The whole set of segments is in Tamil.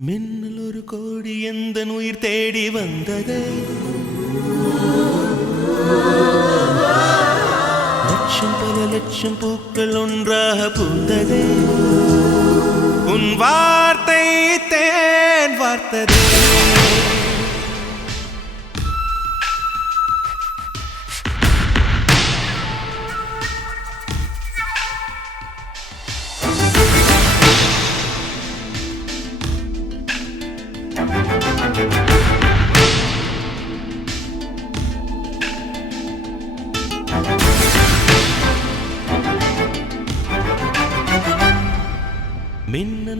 மின்னல் ஒரு கோடி எந்த உயிர் தேடி வந்தது? லட்சம் பல லட்சம் பூக்கள் ஒன்றாக பூந்தது. உன் வார்த்தை தேன் வார்த்ததே.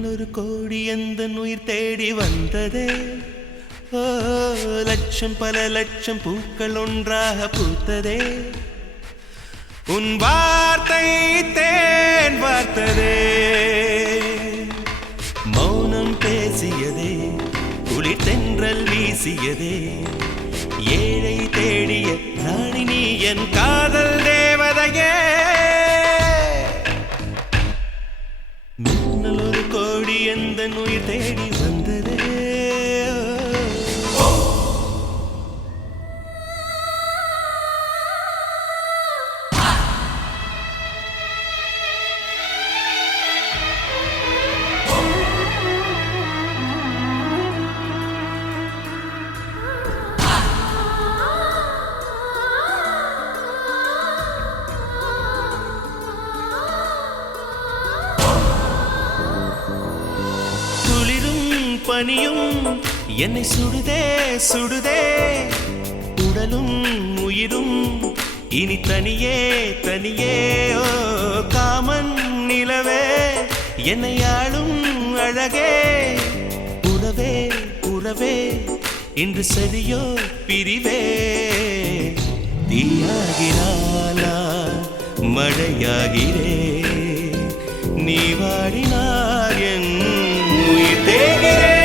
மின்னல் ஒரு கோடி எந்த உயிர் தேடி வந்ததே? ஓ லட்சம் பல லட்சம் பூக்கள் ஒன்றாக பூத்ததே. உன் வார்த்தை தேன் பார்த்ததே மௌனம் பேசியதே குளிர் தென்றல் வீசியதே. ஏழை தேடிய ராணி நீ என் காதல் தேவதையே. எந்த நோய் தேடி பனியும் என்னை சுடுதே சுடுதே. உடலும் உயிரும் இனி தனியே தனியே. ஓ காமன் நிலவே என்னை ஆளும் அழகே. உறவே உறவே இன்று சரியோ பிரிவே. தீயாகிறாளா மழையாகிறே. நீ வாடினார் என் உயிர் தேகிறே.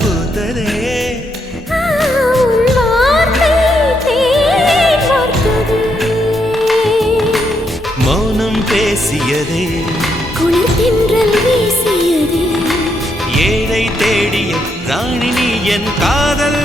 பூத்ததே. மௌனம் பேசியதே. குளிர் தென்றல் வீசியதே. ஏழை தேடிய ராணி நீ என் காதல்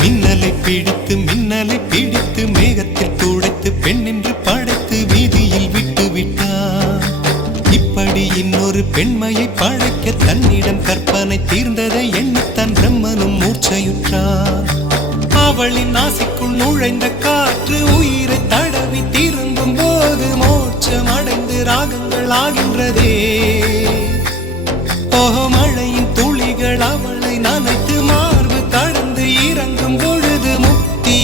மின்னலை பிடித்து மின்னலை பிடித்து மேகத்தில் துடைத்து பெண் என்று படைத்து வீதியில் விட்டு விட்டார். இப்படி இன்னொரு பெண்மையை பழைக்க தன்னிடம் கற்பனை தீர்ந்ததை எண்ணித்தான் பிரம்மனும் மூர்ச்சையுற்றான் அவளின் நாசிக்குள் நுழைந்த காற்று உயிரை தடவி திரும்பும் போது மோட்சம் அடைந்து ராகங்கள் ஆகின்றதே. ஓஹோ மழையின் துளிகள் அவளை நனைத்து மார்பு கடந்து இறங்கும்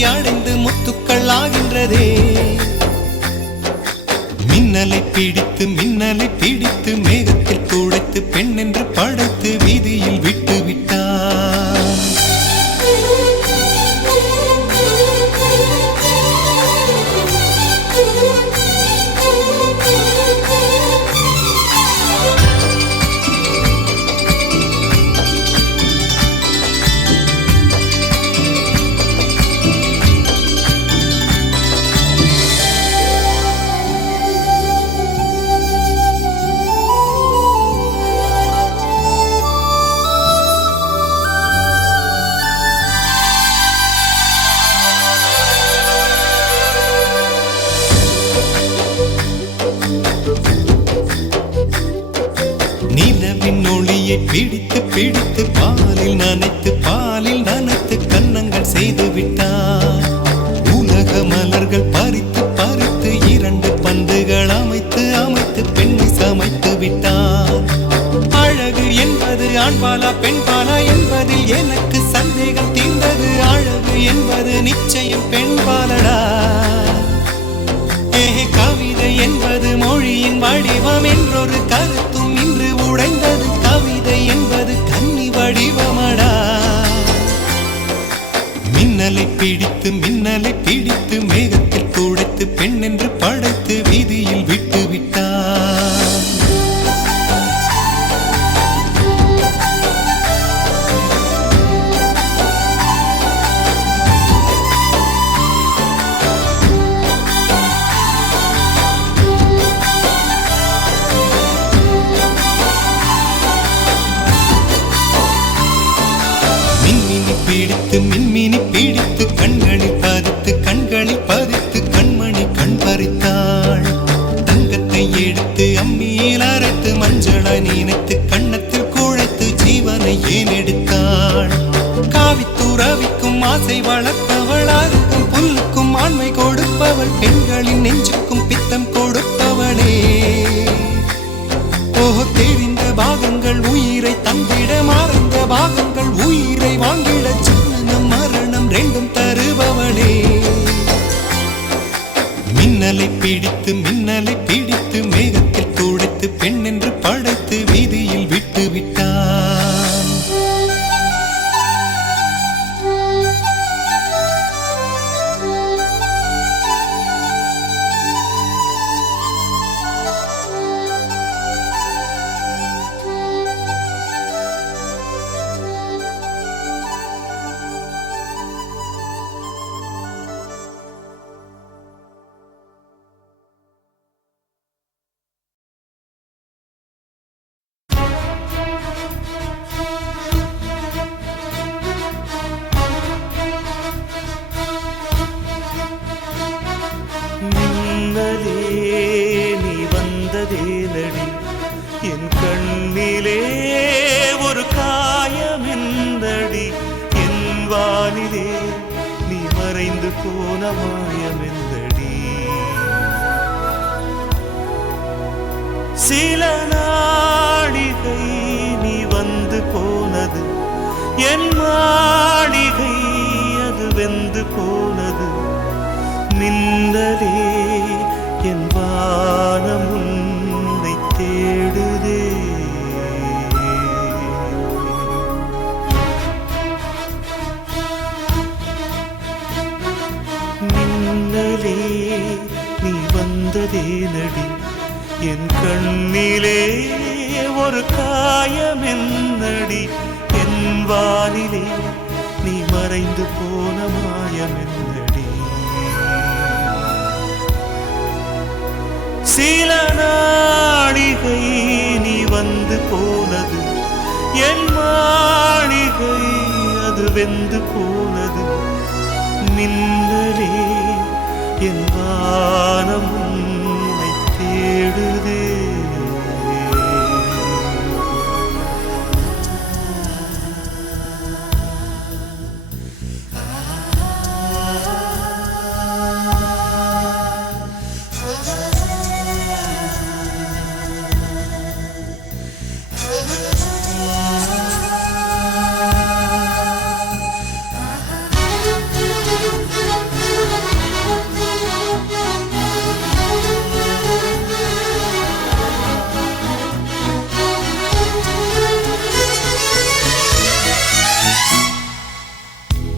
அடைந்து முத்துக்கள் ஆகின்றதே மின்னலை பிடித்து மின்னலை பிடித்து மேகத்தில் துடைத்து பெண் என்று படைத்து பிடித்து மின்மினி பிடித்து கண்களில் பதித்து கண்களில் பதித்து கண்மணி கண் பறித்தாள். தங்கத்தை எடுத்து அம்மியில் அரைத்து மஞ்சளாய் நினைத்து கண்ணத்தில் குழைத்து ஜீவனை ஏன் எடுத்தாள்? காவித்துறவிக்கும் ஆசை வளர்த்தவள் அருகும் புல்லுக்கும் ஆண்மை கொடுப்பவள் பெண்களின் மின்னலை பிடித்து மின்னலை மறைந்து போன மாயம் என்னடி சில நாடிகை நீ வந்து போனது என் மாளிகை அது வெந்து போனது. மின்னலே என் வானம் மின்னலே என் கண்ணிலே ஒரு காயம் என்னடி என் வானிலே நீ மறைந்து போன மாயம் என்னடி சில நாடிகை நீ வந்து போனது. என் மாளிகை அது வெந்து போனது. மின்னலே என் வானம் தேடுதே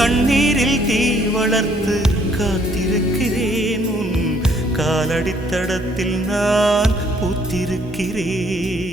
கண்ணீரில் தீ வளர்த்து காத்திருக்கிறேன். உன் காலடித்தடத்தில் நான் பூத்திருக்கிறேன்.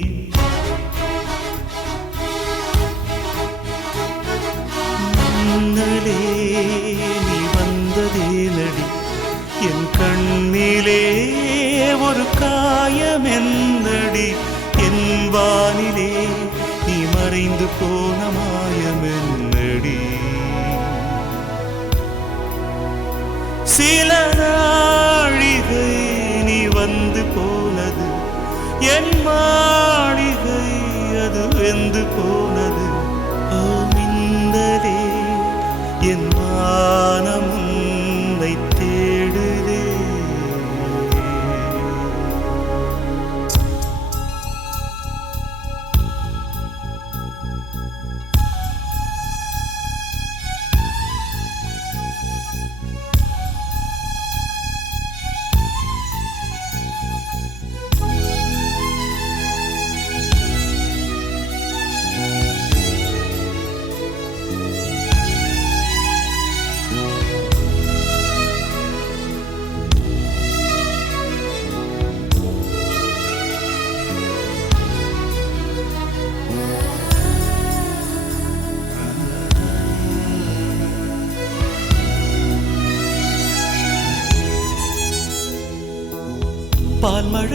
என்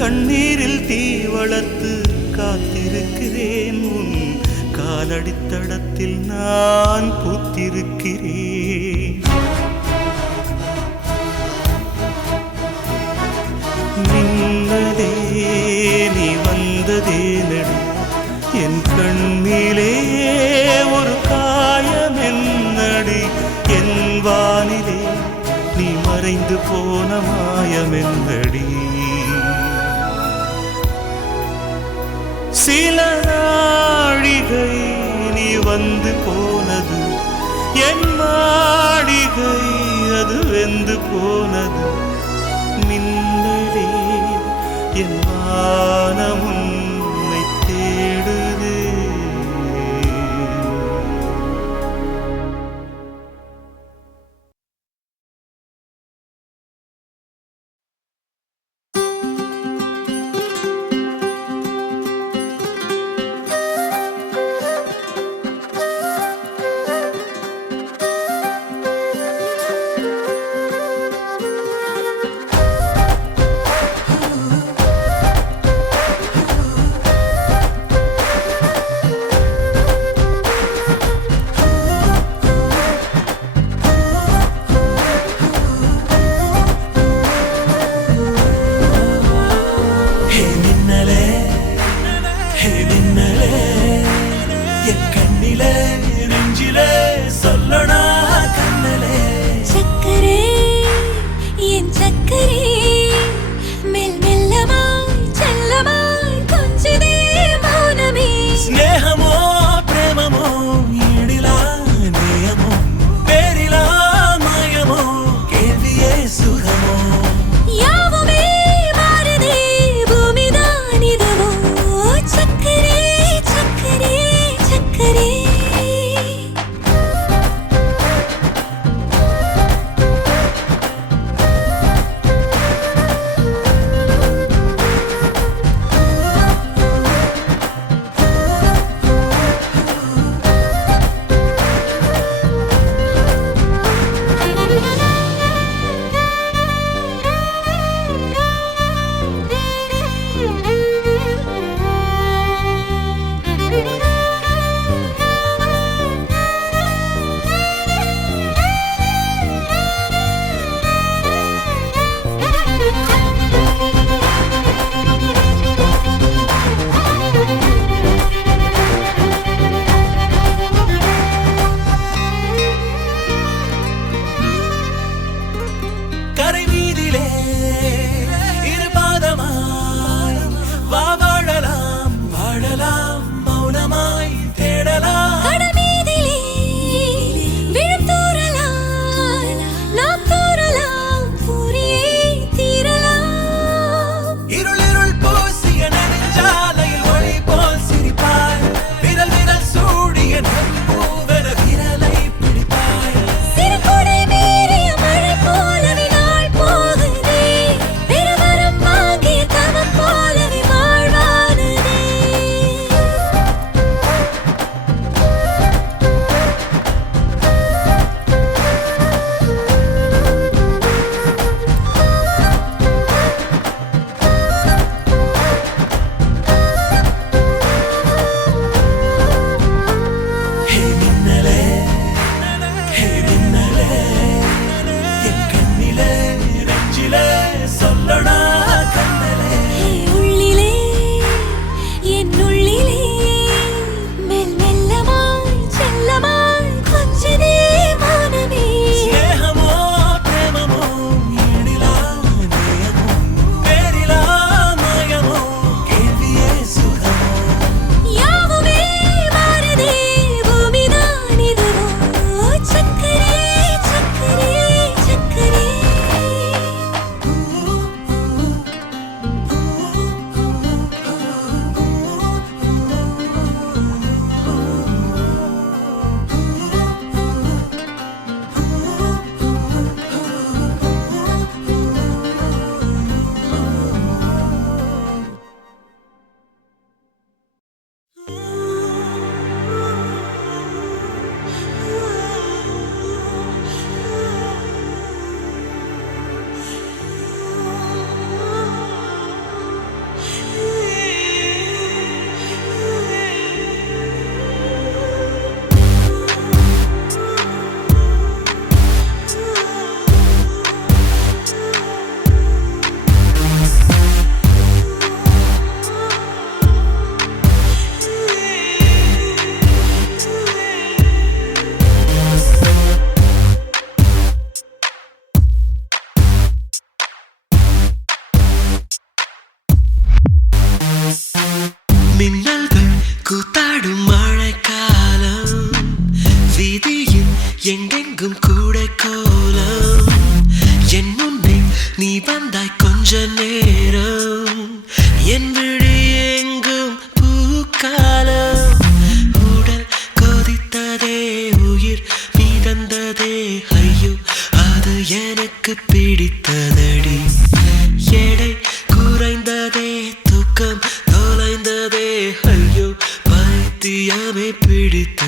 கண்ணீரில் தீ வளர்த்து காத்திருக்கிறேன். உன் காலடித்தடத்தில் நான் பூத்திருக்கிறேன். மின்னலே நீ வந்ததே நடி. என் கண்ணிலே ஒரு காயம் என்னடி என் வானிலே நீ மறைந்து போன மாயம் என்னடி சில நாழிகை நீ வந்து போனது. என் மாளிகை அது வெந்து போனது. மின்னலே என் வானமும்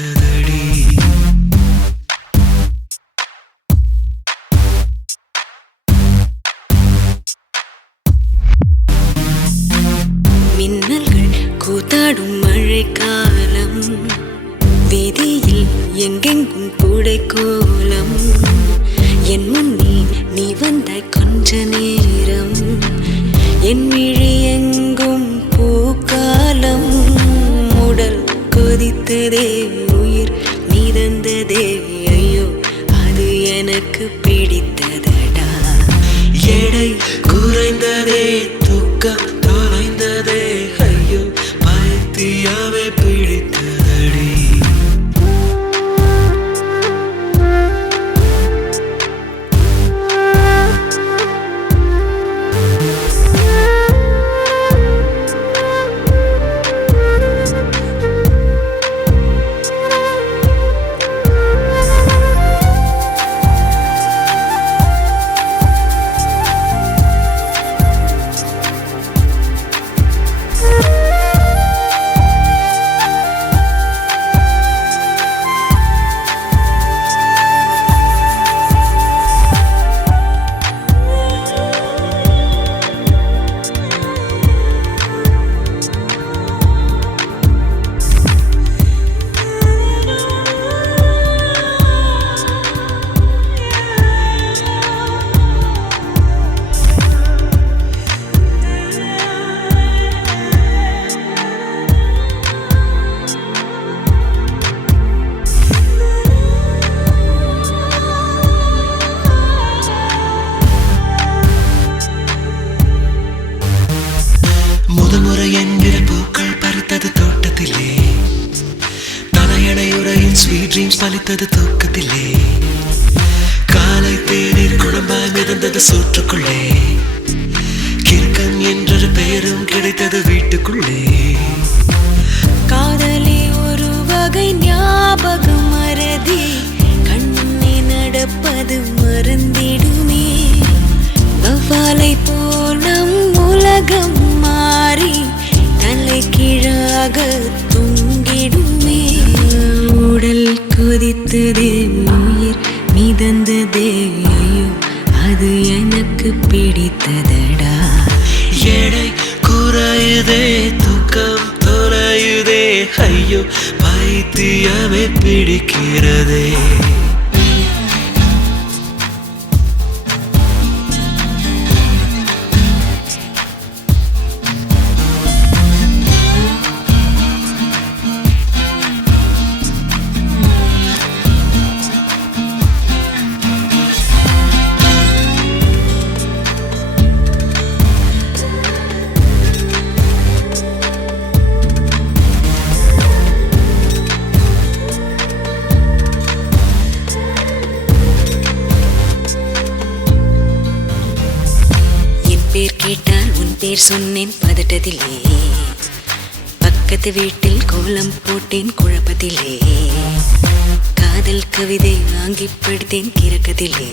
மனதடி மலராக தொங்கிடுமே. உடல் கொதித்ததே உயிர் மிதந்ததே ஐயோ அது எனக்கு பிடித்ததடா. எடை குறையுதே துக்கம் தொலையுதே ஐயோ பைத்தியமே பிடிக்கிறதே. பேர் சொன்னேன் பதட்டத்திலே பக்கத்து வீட்டில் கோலம் போட்டேன் குழப்பத்திலே காதல் கவிதை வாங்கி படுத்தேன் கிறக்கத்திலே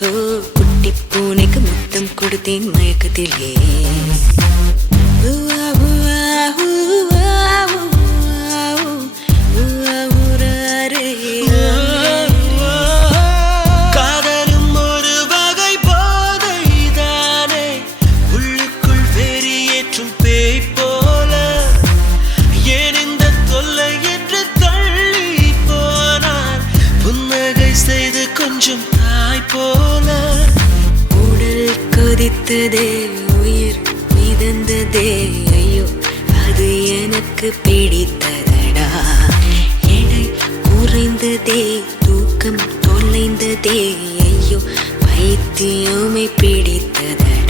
ஓ குட்டி பூனைக்கு முத்தம் கொடுத்தேன் மயக்கத்திலே பார்த்ததே உயிர் மிதந்ததே ஐயோ அது எனக்கு பிடித்ததடா. எடை குறைந்ததே தூக்கம் தொலைந்ததே ஐயோ பைத்தியமை பிடித்ததடா.